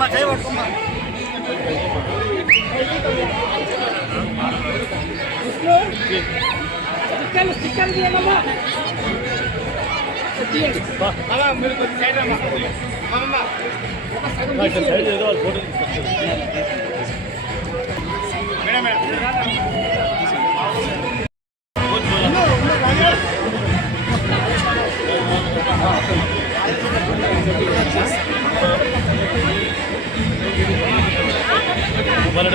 పట్టుకోమ్మా చేయి పట్టుకోమ్మా స్టిక్కర్లు స్టిక్కర్లు తీయాలమ్మా తీయండి అలా మీరు కొంచెం సైడ్ అమ్మా అమ్మమ్మ ఒక సగం సైడ్ ఏదో ఫోటో మేడం మేడం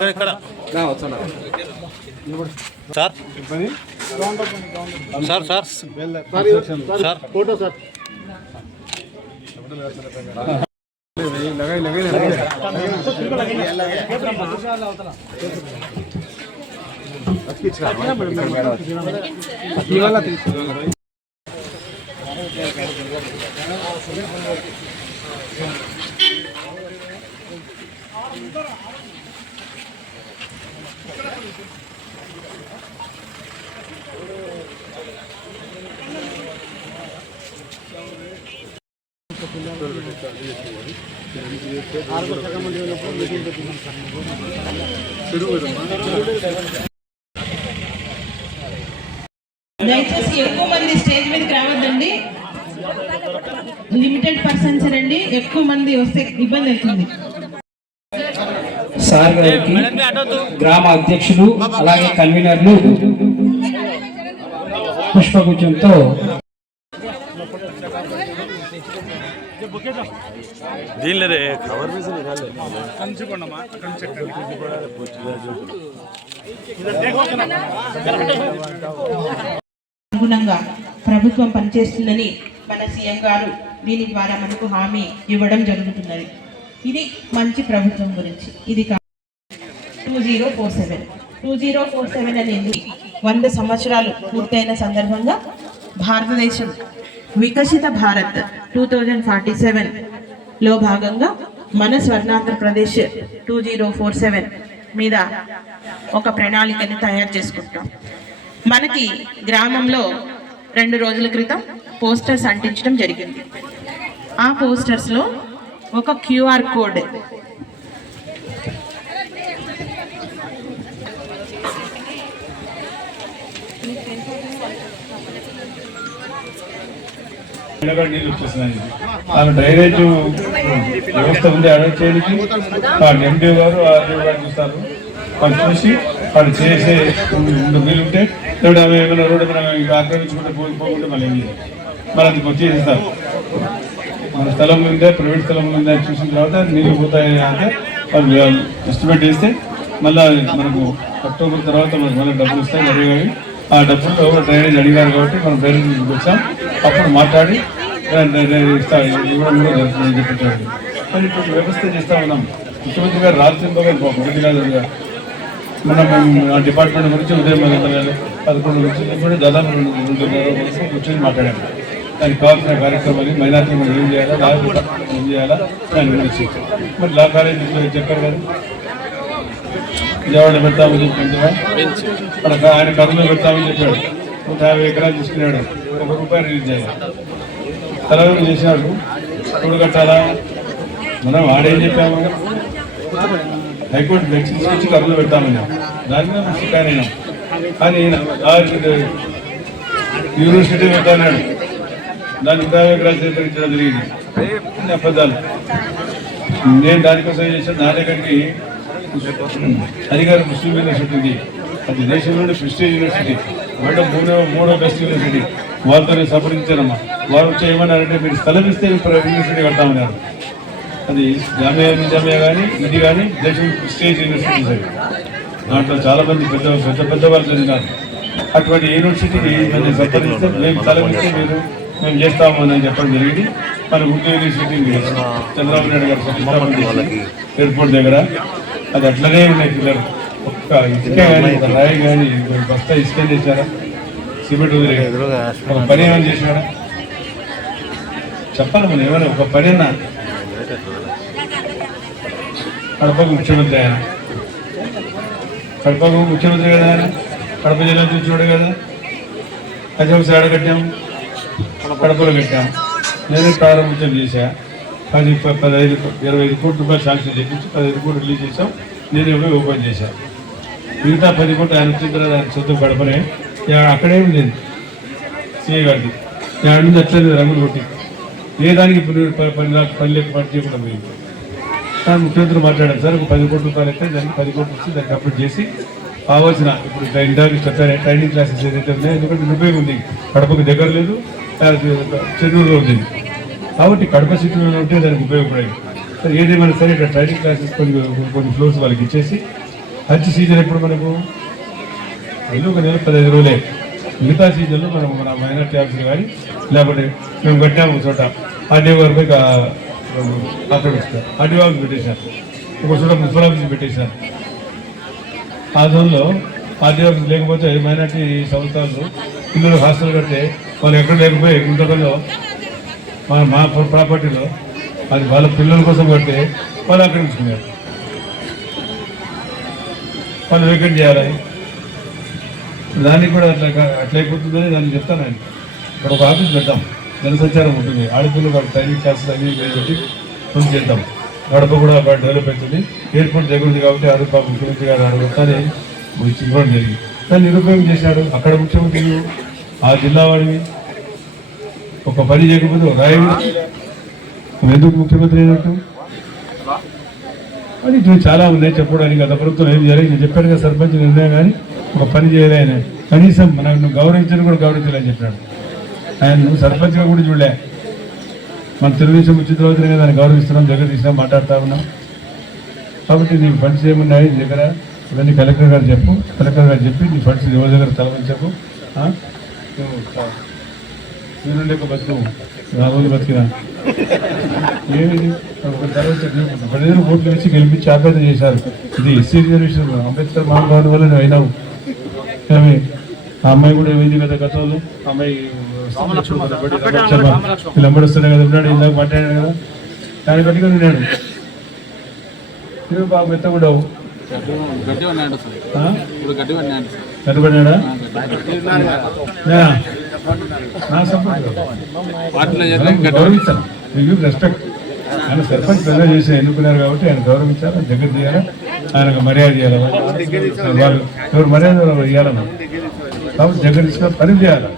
ఇక్కడ sir. Sir sir. Sir. Photo sir. లగై దయచేసి ఎక్కువ మంది స్టేజ్ మీదకి రావద్దండి. లిమిటెడ్ పర్సన్స్ రండి. ఎక్కువ మంది వస్తే ఇబ్బంది అవుతుంది. సార్ గారికి గ్రామ అధ్యక్షులు అలాగే కన్వీనర్లు పుష్పగుచ్చంతో దీనిలో కవర్ అనుగుణంగా ప్రభుత్వం పనిచేస్తుందని మన సీఎం గారు దీని ద్వారా మనకు హామీ ఇవ్వడం జరుగుతున్నది. ఇది మంచి ప్రభుత్వం గురించి. ఇది two zero four seven. Two zero four seven అనేది వంద సంవత్సరాలు పూర్తయిన సందర్భంగా భారతదేశం వికసిత భారత్ టూ థౌజండ్ ఫార్టీ సెవెన్లో భాగంగా మన Swarnandhra Pradesh two zero four seven మీద ఒక ప్రణాళికని తయారు చేసుకుంటాం. మనకి గ్రామంలో రెండు రోజుల క్రితం పోస్టర్స్ అంటించడం జరిగింది. ఆ పోస్టర్స్లో ఒక క్యూఆర్ కోడ్ నీళ్ళు వచ్చేస్తున్నాయి ఆమె డ్రైనేజ్ వ్యవస్థ ఉంది అడగ చేయడానికి. ఎండి గారు ఆర్డీ గారు చూస్తారు. వాళ్ళు చూసి వాళ్ళు చేసే వీలుంటే ఉంటే ఆమె ఏమైనా రోడ్డు మనం ఆక్రమించుకుంటే పోయి పోకుంటే మళ్ళీ ఏం లేదు. మరి అది కొంచెం మన స్థలం ఉందే ప్రైవేట్ స్థలం ఉందా చూసిన తర్వాత నీళ్ళు పోతాయి అంటే వాళ్ళు ఎస్టిమేట్ చేస్తే మళ్ళీ మనకు అక్టోబర్ తర్వాత మనకు మళ్ళీ డబ్బులు ఇస్తాయి కానీ ఆ డబ్బులు ఎవరు డ్రైనేజ్ అడిగారు కాబట్టి మనం డ్రైనేజ్ వచ్చాం అప్పుడు మాట్లాడి ఇస్తా ఇవ్వడం కూడా జరుగుతుంది చెప్పారు మరి ఇప్పుడు వ్యవస్థ చేస్తా ఉన్నాం. ముఖ్యమంత్రి గారు రాత్రింపగా ఒకటి కాదు మన మనం మేము ఆ డిపార్ట్మెంట్ గురించి ఉదయం పదకొండు పదకొండు నుంచి కూడా దాదాపు రెండు రెండున్నర వరకు కూర్చొని మాట్లాడాము దానికి కావాల్సిన కార్యక్రమాలు మైనార్టీ మనం ఏం చేయాలా లా ఏం చేయాలా దాని గురించి. మరి లా కాలేజీలో చెప్పారు కదా. విజయవాడ పెడతామని చెప్పిందా అక్కడ ఆయన కర్నూలు పెడతామని చెప్పాడు. నూట యాభై ఎకరాలు తీసుకున్నాడు. ఒక రూపాయి రిలీజ్ అయ్యాడు తలవరు చేశాడు. ఇప్పుడు కట్టాలా? మనం వాడేం చెప్పాము? హైకోర్టు లెక్చర్ తీసుకొచ్చి కర్నూలు పెడతామని. దాని మీద మనం కానీ యూనివర్సిటీ పెట్టాడు దాన్ని నూట యాభై ఎకరాలు సేకరించడం జరిగింది. అబద్ధాలు. నేను దానికోసం చేశాను? నా దగ్గరికి అధికారి ముస్లిం యూనివర్సిటీ అది దేశంలోని ప్రెస్టీజ్ యూనివర్సిటీ మేడం మూడో మూడో బెస్ట్ యూనివర్సిటీ. వాళ్ళతో నేను సంప్రదించానమ్మా వారు వచ్చి ఏమన్నారంటే మీరు స్థలం ఇస్తే యూనివర్సిటీ కడతామన్నారు. అది జామియా నిజామియా కానీ ఇది కానీ దేశం ప్రెస్టీజ్ యూనివర్సిటీస్ అవి దాంట్లో చాలా మంది పెద్ద పెద్ద పెద్ద వాళ్ళు చదివినారు అటువంటి యూనివర్సిటీకి మేము సంప్రదిస్తే మేము స్థలం ఇస్తే మీరు మేము చేస్తాము అని చెప్పడం జరిగింది. మన ఉర్దూ యూనివర్సిటీకి చంద్రబాబు నాయుడు గారు ఎయిర్పోర్ట్ దగ్గర. అది అట్లనే ఉన్నాయి పిల్లలు. ఒక్క ఇసుక కానీ ఒక రాయి కానీ బస్తా ఇసుక చేశారా సిమెంట్ వదిలే. ఒక పని ఏమైనా చేసినాడా చెప్పాలి మనం ఏమైనా ఒక పని అన్నా? కడపకు ముఖ్యమంత్రి ఆయన. కడపకు ముఖ్యమంత్రి కదా ఆయన? కడప జిల్లా చూసాడు కదా. అజంస ఆడ కట్టాం కడపలో కట్టాం. నేనే ప్రారంభించడం చేశా. పది పదహైదు ఇరవై ఐదు కోట్ల రూపాయలు శాంక్షన్ చేయించి పదహైదు కోట్లు రిలీజ్ చేసాం నేను పోయి ఓపెన్ చేశాను మిగతా పది కోట్లు ఆయన వచ్చిన తర్వాత ఆయన సొంతం గడపనే అక్కడేమి అక్కడే ఉంది సీఏ గారిది నుంచి అట్లే రంగులు కొట్టి ఏ దానికి పని పని లేక పని చేయకుండా పోయింది కానీ ముఖ్యమంత్రి మాట్లాడారు సార్ ఒక పది కోట్ల రూపాయలు అయితే దానికి పది కోట్లు వచ్చి దాన్ని కంప్లీట్ చేసి కావాల్సిన ఇప్పుడు ఇందాక చెప్పారు ట్రైనింగ్ క్లాసెస్ ఏదైతే ఉన్నాయో ఎందుకంటే ఉపయోగం ఉంది కడపకు దగ్గర లేదు చెన్నూరులో ఉంది కాబట్టి కడప సిటీలో ఉంటే దానికి ఉపయోగపడేది సరే ఏదేమైనా సరే ఇక్కడ ట్రైనింగ్ క్లాసెస్ కొన్ని కొన్ని ఫ్లోర్స్ వాళ్ళకి ఇచ్చేసి హజ్ సీజన్ ఎప్పుడు మనకు? వెళ్ళి ఒక నెల పదహైదు రోజులే. మిగతా సీజన్లో మనం మన మైనార్టీ ఆఫీసులు కానీ లేకపోతే మేము కట్టాము ఒక చోట. ఆర్డీఓ గారి పై ఆక్రమిస్తారు ఆర్డీఓ ఆఫీస్ పెట్టేశారు. ఒక చోట మున్సిపల్ ఆఫీస్ పెట్టేశారు. ఆ జోన్లో ఆర్డీఓ ఆఫీస్ లేకపోతే మైనార్టీ సంస్థలు పిల్లలు హాస్టల్ కడితే వాళ్ళు ఎక్కడ లేకపోయి గుంటకల్లో మన మా ప్రాపర్టీలో అది వాళ్ళ పిల్లల కోసం కడితే వాళ్ళు ఆక్రమించుకున్నారు వాళ్ళు వేకెంట్ చేయాలి. దానికి కూడా అట్లా అట్లయిపోతుందని దాన్ని చెప్తాను ఆయన. ఇక్కడ ఒక ఆఫీస్ పెడతాం జనసంచారం ఉంటుంది. ఆడపిల్లలు వాళ్ళ ట్రైనింగ్ క్లాసెస్ అన్ని పెట్టి పని చేద్దాం గడప కూడా బాగా డెవలప్ అవుతుంది. ఎయిర్పోర్ట్ దగ్గరుంది కాబట్టి అరుపా ముఖ్యమంత్రి గారు అడుగుతానే ఇవ్వడం జరిగింది. దాన్ని నిరుపయోగం చేశాడు అక్కడ ముఖ్యమంత్రి ఆ జిల్లా వాడివి. ఒక పని చేయకపోతే ఒక రాయి ఎందుకు ముఖ్యమంత్రి అయినట్టు? అని ఇటు చాలా ఉన్నాయి చెప్పడానికి గత ప్రభుత్వం ఏం చేయాలి నేను చెప్పాను కదా సర్పంచ్ నిర్ణయం కానీ ఒక పని చేయలే ఆయన. కనీసం నాకు నువ్వు గౌరవించను కూడా గౌరవించాలని చెప్పాడు. ఆయన నువ్వు సర్పంచ్గా కూడా చూడలే. మన తెలుగుదేశం వచ్చిన తర్వాత దాన్ని గౌరవిస్తున్నాం దగ్గర తీసినాం మాట్లాడుతా ఉన్నాం. కాబట్టి నీ ఫండ్స్ ఏమున్నాయి? నీ దగ్గర ఇవన్నీ కలెక్టర్ గారు చెప్పు. కలెక్టర్ గారు చెప్పి నీ ఫండ్స్ ఎవరి దగ్గర తలవంచకు మీరు లేక బతుకు నా రోజు బతికినా. ఏమిది? ఒక పదిహేను కోట్లు వేసి గెలిపించి ఆపేదం చేశారు. ఇది ఎస్సీ రిజర్వేషన్. అంబేద్కర్ మహాభావన్ వల్ల నువ్వు అయినావు. ఏమి? ఆ అమ్మాయి కూడా ఏమైంది కదా గతంలో? అమ్మాయి వీళ్ళు అమ్మడిస్తున్నాయి కదా ఉన్నాడు. ఇందాక మాట్లాడాడు కదా. దాని బట్టి కూడా ఉన్నాడు. నువ్వు బాగా మెత్తగుడావు గట్టి ఉన్నాడు రెస్పెక్ట్ ఆయన సర్పంచ్ పెద్ద చేసి ఎన్నుకున్నారు కాబట్టి ఆయన గౌరవించాలి? దగ్గర చేయాలి? ఆయనకు మర్యాద చేయాలి? వాళ్ళు ఎవరు మర్యాద వాళ్ళు ఇవ్వాలి మనం. కాబట్టి దగ్గర తీసుకుని పని చేయాలి?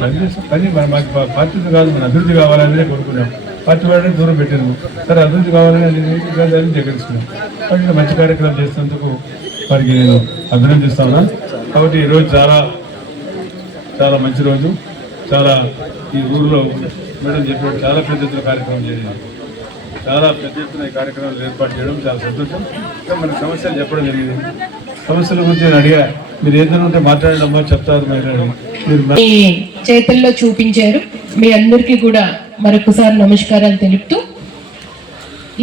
పని చేస్తే పని మన మాకు పా- పార్టీతో కాదు మన అభివృద్ధి కావాలనే కోరుకున్నాం. పార్టీ వాళ్ళని దూరం పెట్టాము సరే అభివృద్ధి కావాలని కాదని దగ్గర తీసుకున్నాం. కాబట్టి మంచి కార్యక్రమాలు చేసినందుకు వారికి నేను అభినందిస్తా ఉన్నా కాబట్టి ఈరోజు చాలా చాలా మంచి రోజు. చాలా ఈ ఊరిలో మేడం చెప్పినట్టు చాలా పెద్ద ఎత్తున కార్యక్రమం జరిగింది. చాలా పెద్ద ఎత్తున ఈ కార్యక్రమాలు ఏర్పాటు చేయడం చాలా సంతోషం. ఇంకా మన సమస్యలు చెప్పడం జరిగింది. సమస్యల గురించి నేను అడిగా మీరు ఏదైనా ఉంటే మాట్లాడమ్మా చెప్తారు మీరు చేతుల్లో చూపించారు. మీ అందరికీ కూడా మరొకసారి నమస్కారాలు తెలుపుతూ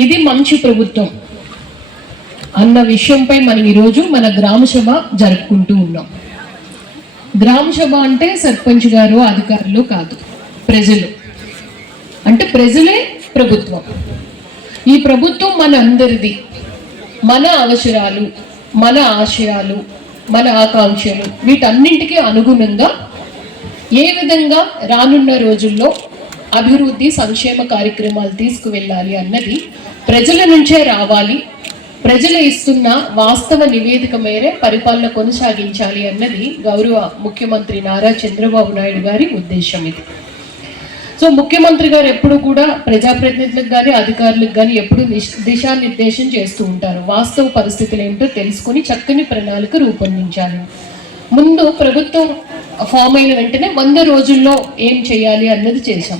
ఇది మంచి ప్రభుత్వం అన్న విషయంపై మనం ఈరోజు మన గ్రామ సభ జరుపుకుంటూ ఉన్నాం. గ్రామ సభ అంటే సర్పంచ్ గారు అధికారులు కాదు. ప్రజలు. అంటే ప్రజలే ప్రభుత్వం. ఈ ప్రభుత్వం మన అందరిది. మన అవసరాలు మన ఆశయాలు మన ఆకాంక్షలు వీటన్నింటికీ అనుగుణంగా ఏ విధంగా రానున్న రోజుల్లో అభివృద్ధి సంక్షేమ కార్యక్రమాలు తీసుకువెళ్ళాలి అన్నది ప్రజల నుంచే రావాలి. ప్రజలు ఇస్తున్న వాస్తవ నివేదిక మేరే పరిపాలన కొనసాగించాలి అన్నది గౌరవ ముఖ్యమంత్రి నారా చంద్రబాబు నాయుడు గారి ఉద్దేశం ఇది. సో ముఖ్యమంత్రి గారు ఎప్పుడు కూడా ప్రజాప్రతినిధులకు కానీ అధికారులకు కానీ ఎప్పుడు దిశానిర్దేశం చేస్తూ ఉంటారు. వాస్తవ పరిస్థితులు ఏమిటో తెలుసుకుని చక్కని ప్రణాళిక రూపొందించాలి. ముందు ప్రభుత్వం ఫామ్ అయిన వెంటనే వంద రోజుల్లో ఏం చేయాలి అన్నది చేశాం.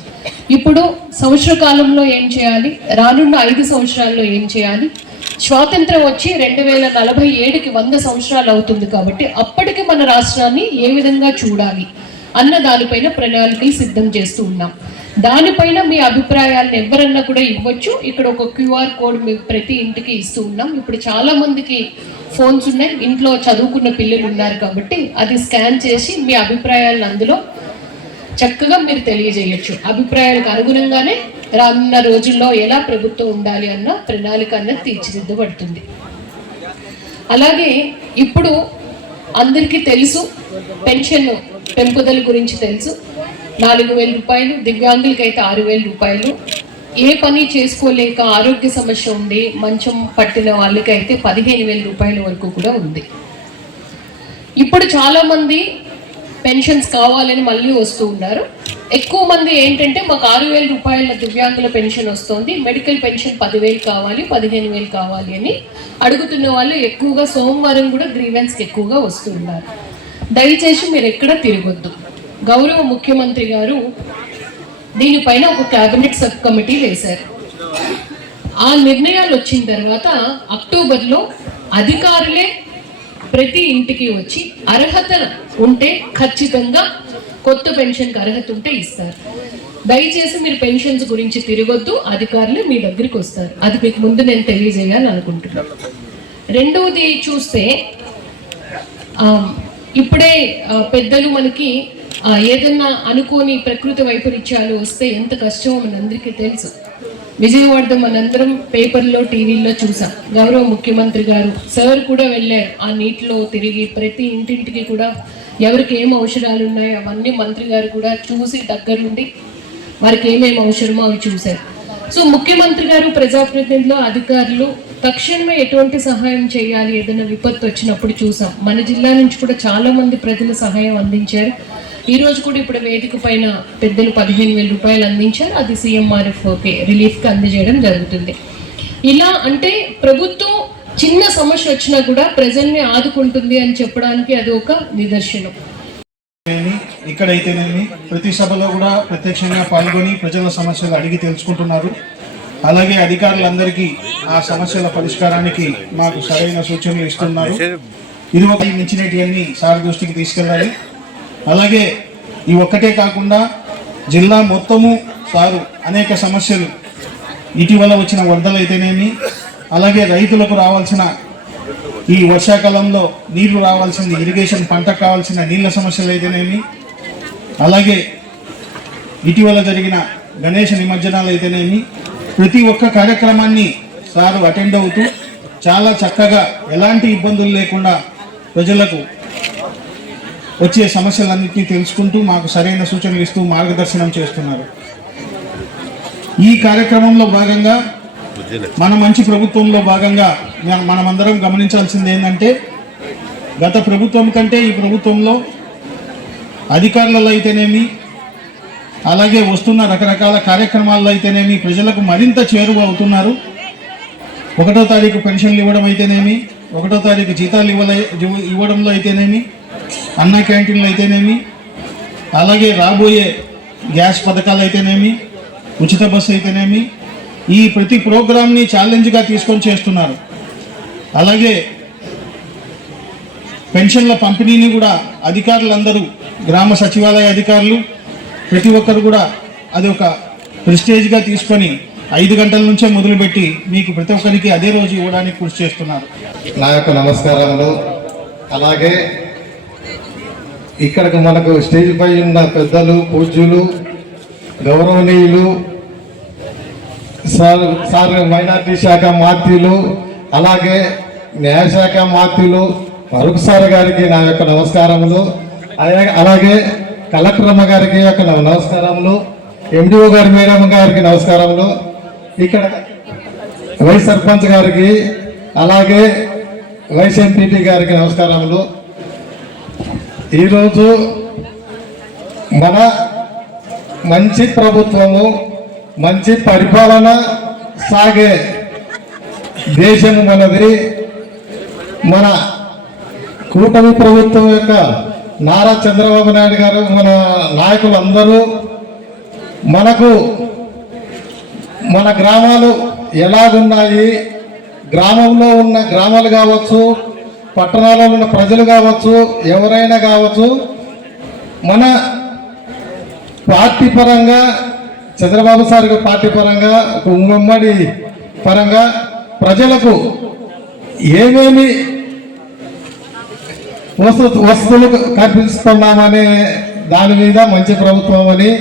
ఇప్పుడు సంవత్సర కాలంలో ఏం చేయాలి? రానున్న ఐదు సంవత్సరాల్లో ఏం చేయాలి? స్వాతంత్రం వచ్చి రెండు వేల నలభై ఏడుకి వంద సంవత్సరాలు అవుతుంది కాబట్టి అప్పటికి మన రాష్ట్రాన్ని ఏ విధంగా చూడాలి అన్న దానిపైన ప్రణాళికలు సిద్ధం చేస్తూ ఉన్నాం. దానిపైన మీ అభిప్రాయాలను ఎవరన్నా కూడా ఇవ్వచ్చు. ఇక్కడ ఒక క్యూఆర్ కోడ్ మీకు ప్రతి ఇంటికి ఇస్తూ ఉన్నాం. ఇప్పుడు చాలా మందికి ఫోన్స్ ఉన్నాయి. ఇంట్లో చదువుకున్న పిల్లలు ఉన్నారు కాబట్టి అది స్కాన్ చేసి మీ అభిప్రాయాలను అందులో చక్కగా మీరు తెలియజేయొచ్చు. అభిప్రాయాలకు అనుగుణంగానే రానున్న రోజుల్లో ఎలా ప్రభుత్వం ఉండాలి అన్న ప్రణాళిక అన్నది తీర్చిదిద్దబడుతుంది. అలాగే ఇప్పుడు అందరికీ తెలుసు పెన్షన్ పెంపుదల గురించి తెలుసు. నాలుగు వేల రూపాయలు దివ్యాంగులకైతే ఆరు వేల రూపాయలు. ఏ పని చేసుకోలేక ఆరోగ్య సమస్య ఉండి మంచం పట్టిన వాళ్ళకైతే పదిహేను వేల రూపాయల వరకు కూడా ఉంది. ఇప్పుడు చాలామంది పెన్షన్స్ కావాలని మళ్ళీ వస్తూ ఉన్నారు. ఎక్కువ మంది ఏంటంటే మాకు ఆరు వేల రూపాయల దివ్యాంగుల పెన్షన్ వస్తుంది. మెడికల్ పెన్షన్ పదివేలు కావాలి పదిహేను వేలు కావాలి అని అడుగుతున్న వాళ్ళు ఎక్కువగా సోమవారం కూడా గ్రీవెన్స్కి ఎక్కువగా వస్తూ ఉన్నారు. దయచేసి మీరు ఎక్కడ తిరగొద్దు. గౌరవ ముఖ్యమంత్రి గారు దీనిపైన ఒక క్యాబినెట్ సబ్ కమిటీ వేశారు. ఆ నిర్ణయాలు వచ్చిన తర్వాత అక్టోబర్లో అధికారులే ప్రతి ఇంటికి వచ్చి అర్హత ఉంటే ఖచ్చితంగా కొత్త పెన్షన్కి అర్హత ఉంటే ఇస్తారు. దయచేసి మీరు పెన్షన్స్ గురించి తిరగొద్దు అధికారులు మీ దగ్గరికి వస్తారు. అది మీకు ముందు నేను తెలియజేయాలని అనుకుంటున్నాను. రెండవది చూస్తే ఇప్పుడే పెద్దలు మనకి ఏదన్నా అనుకోని ప్రకృతి వైపరీత్యాలు వస్తే ఎంత కష్టమో మనందరికీ తెలుసు. విజయవాడ మనందరం పేపర్లో టీవీల్లో చూసాం. గౌరవ ముఖ్యమంత్రి గారు సార్ కూడా వెళ్ళారు. ఆ నీటిలో తిరిగి ప్రతి ఇంటింటికి కూడా ఎవరికి ఏం అవసరాలు ఉన్నాయో అవన్నీ మంత్రి గారు కూడా చూసి దగ్గరుండి వారికి ఏమేమి అవసరమో అవి చూశారు. సో ముఖ్యమంత్రి గారు ప్రజాప్రతినిధులు అధికారులు తక్షణమే ఎటువంటి సహాయం చేయాలి ఏదైనా విపత్తు వచ్చినప్పుడు చూసాం. మన జిల్లా నుంచి కూడా చాలా మంది ప్రజలు సహాయం అందించారు. ఈ రోజు కూడా ఇప్పుడు వేదిక పైన పెద్దలు పదిహేను వేల రూపాయలు అందించారు. అది సీఎంఆర్ఎఫ్ రిలీఫ్కి అందజేయడం జరుగుతుంది. ఇలా అంటే ప్రభుత్వం చిన్న సమస్య వచ్చినా కూడా ప్రజల్ని ఆదుకుంటుంది అని చెప్పడానికి అది ఒక నిదర్శనం. ఇక్కడైతేనేమి ప్రతి సభలో కూడా ప్రత్యక్షంగా పాల్గొని ప్రజల సమస్యలు అడిగి తెలుసుకుంటున్నారు. అలాగే అధికారులందరికీ ఆ సమస్యల పరిష్కారానికి మాకు సరైన సూచనలు ఇస్తున్నారు. ఇది ఒక మించినటివన్నీ సార్ దృష్టికి తీసుకెళ్ళాలి. అలాగే ఈ ఒక్కటే కాకుండా జిల్లా మొత్తము సారు అనేక సమస్యలు ఇటీవల వచ్చిన వరదలు అయితేనేమి అలాగే రైతులకు రావాల్సిన ఈ వర్షాకాలంలో నీళ్ళు రావాల్సింది ఇరిగేషన్ పంటకు కావాల్సిన నీళ్ళ సమస్యలు అయితేనేమి అలాగే ఇటీవల జరిగిన గణేష నిమజ్జనాలు అయితేనేమి ప్రతి ఒక్క కార్యక్రమాన్ని సారు అటెండ్ అవుతూ చాలా చక్కగా ఎలాంటి ఇబ్బందులు లేకుండా ప్రజలకు వచ్చే సమస్యలన్నింటినీ తెలుసుకుంటూ మాకు సరైన సూచనలు ఇస్తూ మార్గదర్శనం చేస్తున్నారు. ఈ కార్యక్రమంలో భాగంగా మన మంచి ప్రభుత్వంలో భాగంగా మనమందరం గమనించాల్సింది ఏంటంటే గత ప్రభుత్వం కంటే ఈ ప్రభుత్వంలో అధికారులలో అయితేనేమి అలాగే వస్తున్న రకరకాల కార్యక్రమాల్లో అయితేనేమి ప్రజలకు మరింత చేరువ అవుతున్నారు. ఒకటో తారీఖు పెన్షన్లు ఇవ్వడం అయితేనేమి ఒకటో తారీఖు జీతాలు ఇవ్వలే ఇవ్వడంలో అయితేనేమి అన్న క్యాంటీన్లు అయితేనేమి అలాగే రాబోయే గ్యాస్ పథకాలు అయితేనేమి ఉచిత బస్సు అయితేనేమి ఈ ప్రతి ప్రోగ్రామ్ని ఛాలెంజ్గా తీసుకొని చేస్తున్నారు. అలాగే పెన్షన్ల పంపిణీని కూడా అధికారులందరూ గ్రామ సచివాలయ అధికారులు ప్రతి ఒక్కరు కూడా అది ఒక ప్రిస్టేజ్గా తీసుకొని ఐదు గంటల నుంచే మొదలుపెట్టి మీకు ప్రతి ఒక్కరికి అదే రోజు ఇవ్వడానికి కృషి చేస్తున్నారు. నా యొక్క నమస్కారములు అలాగే ఇక్కడికి మనకు స్టేజ్ పై ఉన్న పెద్దలు పూజ్యులు గౌరవనీయులు సార్ సార్ మైనార్టీ శాఖ మాత్యులు అలాగే న్యాయశాఖ మాత్యులు ఫరూక్ సార్ గారికి నా యొక్క నమస్కారములు. అలాగే కలెక్టర్ అమ్మ గారికి యొక్క నమస్కారములు. ఎండిఓ గారి మేడం గారికి నమస్కారములు. ఇక్కడ వైస్ సర్పంచ్ గారికి అలాగే వైస్ ఎంపీటీ గారికి నమస్కారములు. ఈరోజు మన మంచి ప్రభుత్వము మంచి పరిపాలన సాగే దేశం మనది. మన కూటమి ప్రభుత్వం యొక్క నారా చంద్రబాబు నాయుడు గారు మన నాయకులు అందరూ మనకు మన గ్రామాలు ఎలాగున్నాయి? గ్రామంలో ఉన్న గ్రామాలు కావచ్చు పట్టణాలలో ఉన్న ప్రజలు కావచ్చు ఎవరైనా కావచ్చు మన పార్టీ పరంగా చంద్రబాబు సార్ పార్టీ పరంగా ఉమ్మడి పరంగా ప్రజలకు ఏమేమి వస్తు వస్తువులు కల్పిస్తున్నామనే దాని మీద మంచి ప్రభుత్వం అని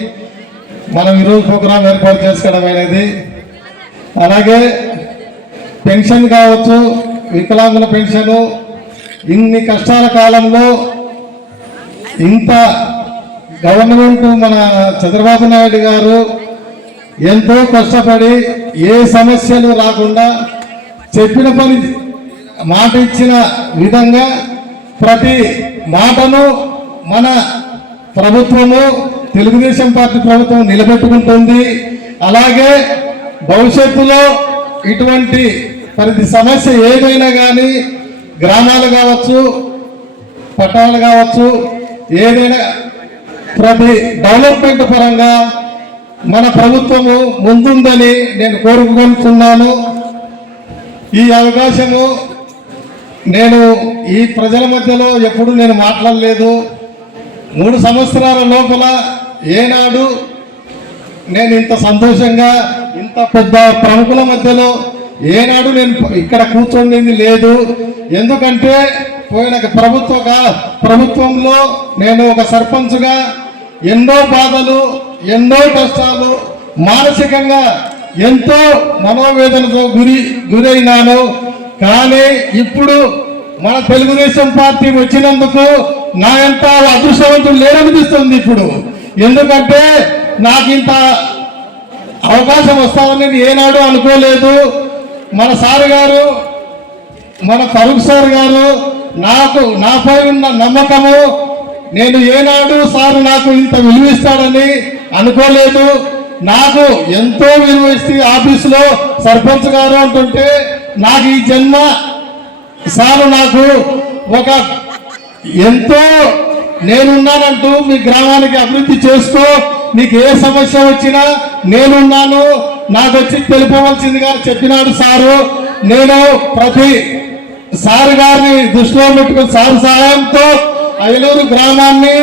మనం ఈరోజు ప్రోగ్రాం ఏర్పాటు చేసుకోవడం అనేది. అలాగే పెన్షన్ కావచ్చు వికలాంగుల పెన్షను ఇన్ని కష్టాల కాలంలో ఇంత గవర్నమెంట్ మన చంద్రబాబు నాయుడు గారు ఎంతో కష్టపడి ఏ సమస్యలు రాకుండా చెప్పిన పని మాట ఇచ్చిన విధంగా ప్రతి మాటను మన ప్రభుత్వము తెలుగుదేశం పార్టీ ప్రభుత్వం నిలబెట్టుకుంటుంది. అలాగే భవిష్యత్తులో ఇటువంటి ప్రతి సమస్య ఏదైనా కానీ గ్రామాలు కావచ్చు పట్టణాలు కావచ్చు ఏదైనా ప్రతి డెవలప్మెంట్ పరంగా మన ప్రభుత్వము ముందుందని నేను కోరుకుంటున్నాను. ఈ అవకాశము నేను ఈ ప్రజల మధ్యలో ఎప్పుడు నేను మాట్లాడలేదు. మూడు సంవత్సరాల లోపల ఏనాడు నేను ఇంత సంతోషంగా ఇంత పెద్ద ప్రముఖుల మధ్యలో ఏనాడు నేను ఇక్కడ కూర్చొని లేదు. ఎందుకంటే పోయిన ప్రభుత్వ ప్రభుత్వంలో నేను ఒక సర్పంచ్గా ఎన్నో బాధలు ఎన్నో కష్టాలు మానసికంగా ఎంతో మనోవేదనతో గురి గురైనాను. కానీ ఇప్పుడు మన తెలుగుదేశం పార్టీ వచ్చినందుకు నా ఎంత అదృష్టవంతులు లేరనిపిస్తుంది ఇప్పుడు. ఎందుకంటే నాకు ఇంత అవకాశం వస్తామని నేను ఏనాడు అనుకోలేదు. మన సార్ గారు మన ఫరూక్ సార్ గారు నాకు నాపై ఉన్న నమ్మకము నేను ఏనాడు సార్ నాకు ఇంత విలువిస్తాడని అనుకోలేదు. నాకు ఎంతో విలువ ఇస్తే ఆఫీసులో సర్పంచ్ గారు అంటుంటే నాకు ఈ జన్మ సారు నాకు ఒక ఎంతో నేనున్నానంటూ మీ గ్రామానికి అభివృద్ధి చేస్తూ నీకు ఏ సమస్య వచ్చినా నేనున్నాను. నాకు వచ్చి తెలుపవలసిందిగా చెప్పినాడు సారు. నేను ప్రతి సార్ గారిని దృష్టిలో పెట్టుకుని సార్ సహాయంతో ఐలూరు గ్రామాన్ని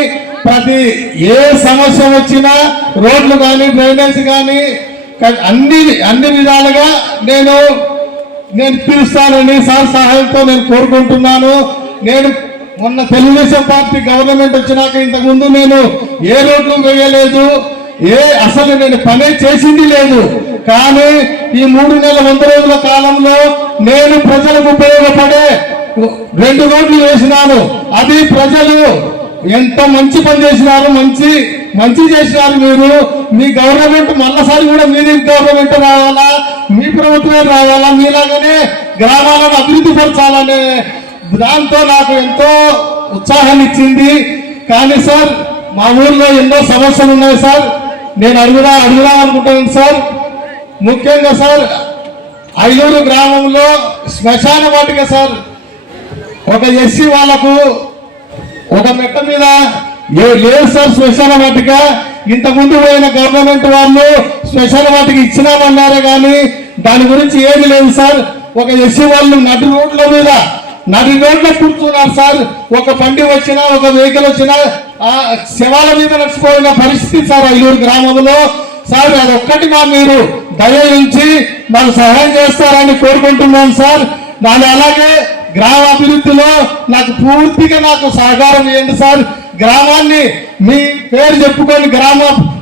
ప్రతి ఏ సమస్య వచ్చినా రోడ్లు కానీ డ్రైనేజ్ కానీ అన్ని అన్ని విధాలుగా నేను నేను పిలుస్తానని సార్ సహాయంతో నేను కోరుకుంటున్నాను. నేను మొన్న తెలుగుదేశం పార్టీ గవర్నమెంట్ వచ్చినాక ఇంతకుముందు నేను ఏ రోడ్లు వేయలేదు ఏ అసలు నేను పనే చేసింది లేదు. కానీ ఈ మూడు నెలల వంద రోజుల కాలంలో నేను ప్రజలకు ఉపయోగపడే రెండు రోడ్లు వేసినాను. అది ప్రజలు ఎంత మంచి పని చేసినారు మంచి మంచి చేసినారు మీరు. మీ గవర్నమెంట్ మళ్ళసారి కూడా మీది గవర్నమెంట్ రావాలా? మీ ప్రభుత్వమే రావాలా? మీలాగానే గ్రామాలను అభివృద్ధి పరచాలనే దాంతో నాకు ఎంతో ఉత్సాహాన్ని ఇచ్చింది. కానీ సార్ మా ఊర్లో ఎన్నో సమస్యలు ఉన్నాయి సార్. నేను అడుగుదా అడుగుదాం అనుకుంటున్నాను సార్. ముఖ్యంగా సార్ ఐదూరు గ్రామంలో శ్మశాన వాటిక సార్. ఒక ఎస్సీ వాళ్ళకు ఒక మెట్ట మీద లేదు సార్ శ్మశాన వాటిక. ఇంతకుముందు పోయిన గవర్నమెంట్ వాళ్ళు శ్మశాన వాటిక ఇచ్చినామన్నారే కానీ దాని గురించి ఏమి లేదు సార్. ఒక ఎస్సీ వాళ్ళు నడి రోడ్ల మీద నడి రోడ్ల కూర్చున్నారు సార్. ఒక బండి వచ్చినా ఒక వెహికల్ వచ్చినా ఆ శవాల మీద నడిచిపోయిన పరిస్థితి సార్ ఐదూరు గ్రామంలో. సార్ అది ఒక్కటి మా మీరు దయించి మాకు సహాయం చేస్తారని కోరుకుంటున్నాను సార్. దాని అలాగే గ్రామ అభివృద్ధిలో నాకు పూర్తిగా నాకు సహకారం చేయండి సార్. గ్రామాన్ని మీ పేరు చెప్పుకొని గ్రామ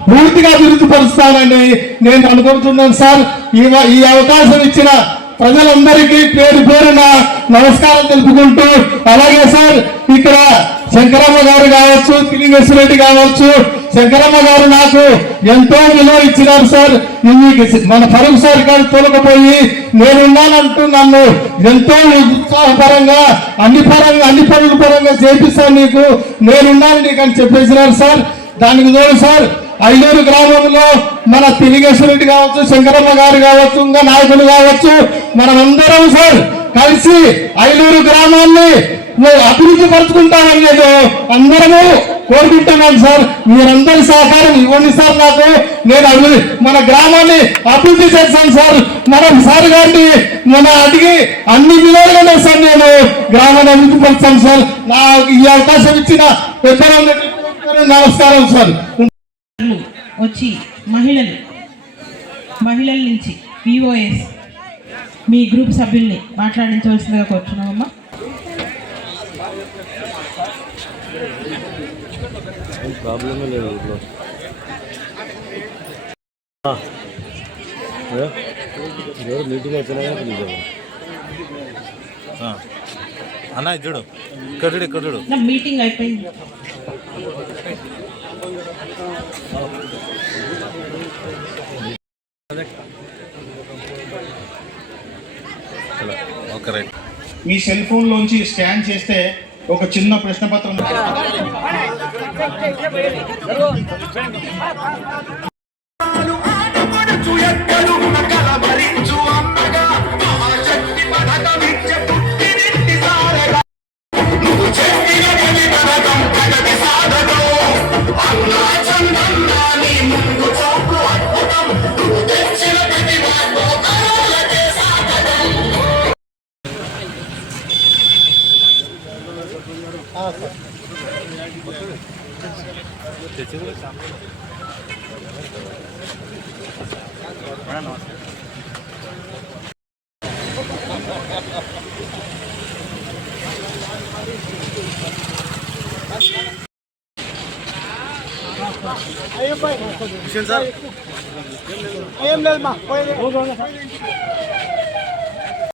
పూర్తిగా అభివృద్ధి పరుస్తానని నేను అనుకుంటున్నాను సార్. ఈ అవకాశం ఇచ్చిన ప్రజలందరికీ పేరు పేరున నమస్కారం తెలుపుకుంటూ అలాగే సార్ ఇక్కడ శంకరమ్మ గారు కావచ్చు తిలింగేశ్వరెడ్డి కావచ్చు శంకరమ్మ గారు నాకు ఎంతో విలువ ఇచ్చినారు సార్. మన ఫరూక్ సార్ గారు తోలకపోయి నేనున్నానంటూ నన్ను ఎంతో ఉత్సాహపరంగా అన్ని పరంగా అన్ని పనుల పరంగా చేపిస్తాను నీకు. నేనున్నాను నీకు అని చెప్పేసినారు సార్. దానికి తోడు సార్ ఐలూరు గ్రామంలో మన తిలిగేశ్వరెడ్డి కావచ్చు శంకరమ్మ గారు కావచ్చు ఇంకా నాయకులు కావచ్చు మనమందరం సార్ కలిసి ఐలూరు గ్రామాన్ని అభివృద్ధి పరుచుకుంటామని నేను అందరము కోరుకుంటున్నాను సార్. మీరందరి సహకారం ఇవ్వండి సార్ నాకు. నేను అభివృద్ధి మన గ్రామాన్ని అభివృద్ధి చేస్తాను సార్. మనం సార్ గారిని మన అడిగి అన్ని విధాలుగానే సార్ నేను గ్రామాన్ని అభివృద్ధి పరుస్తాను సార్. నా ఈ అవకాశం ఇచ్చిన పెద్దలందరికీ నమస్కారం సార్. వచ్చి మహిళలు మహిళల నుంచి విఓఎస్ మీ గ్రూప్ సభ్యుల్ని మాట్లాడించవలసిందిగా కోరుచున్నామమ్మా. అన్న చూడు. ఇక్కడ చూడు ఇక్కడ చూడు. మీటింగ్ అయిపోయింది. ఓకే రైట్ మీ సెల్ ఫోన్ లోంచి స్కాన్ చేస్తే ఒక చిన్న ప్రశ్న పత్రం ఆడపడుచు కిషన్ సార్